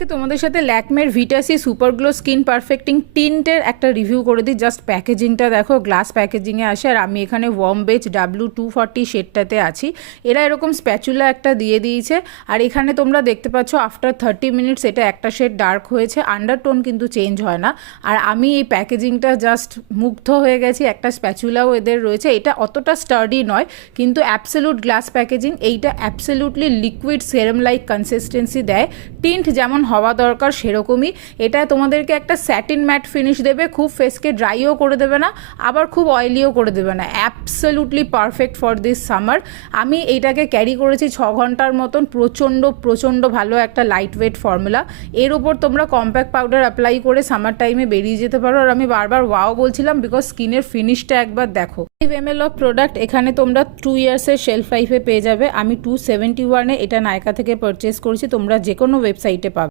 আজকে তোমাদের সাথে ল্যাকমের ভিটাসি সুপার গ্লো স্কিন পারফেক্টিং টিন্টের একটা রিভিউ করে দিই। জাস্ট প্যাকেজিংটা দেখো, গ্লাস প্যাকেজিংয়ে আসে। আর আমি এখানে ওয়ার্ম বেজ W240 শেডটাতে আছি। এরা এরকম স্প্যাচুলা একটা দিয়ে দিয়েছে। আর এখানে তোমরা দেখতে পাচ্ছ আফটার 30 মিনিটস এটা একটা শেড ডার্ক হয়েছে, আন্ডারটোন কিন্তু চেঞ্জ হয় না। আর আমি এই প্যাকেজিংটা জাস্ট মুগ্ধ হয়ে গেছি। একটা স্প্যাচুলাও এদের রয়েছে, এটা অতটা স্টার্ডি নয় কিন্তু অ্যাবসলিউট গ্লাস প্যাকেজিং। এইটা অ্যাবসলিউটলি লিকুইড সেরাম লাইক কনসিস্টেন্সি দেয়, টিন্ট যেমন হওয়া দরকার সেরকমই। এটা তোমাদেরকে একটা স্যাটিন ম্যাট ফিনিশ দেবে, খুব ফেসকে ড্রাইও করে দেবে না, আবার খুব অয়েলিও করে দেবে না। Absolutely perfect for this summer. আমি এইটাকে ক্যারি করেছি 6 ঘন্টার মতন। প্রচণ্ড ভালো একটা লাইট ওয়েট ফর্মুলা। এর উপর তোমরা কম্প্যাক্ট পাউডার অ্যাপ্লাই করে সামার টাইমে বেরিয়ে যেতে পারো। আর আমি বারবার ওয়াও বলছিলাম বিকজ স্কিনের ফিনিশটা একবার দেখো। 5 ml অফ প্রোডাক্ট এখানে তোমরা 2 ইয়ার্সের শেলফ লাইফে পেয়ে যাবে। আমি 271-এ এটা নায়কা থেকে পারচেস করেছি, তোমরা যে কোনো ওয়েবসাইটে পাবে।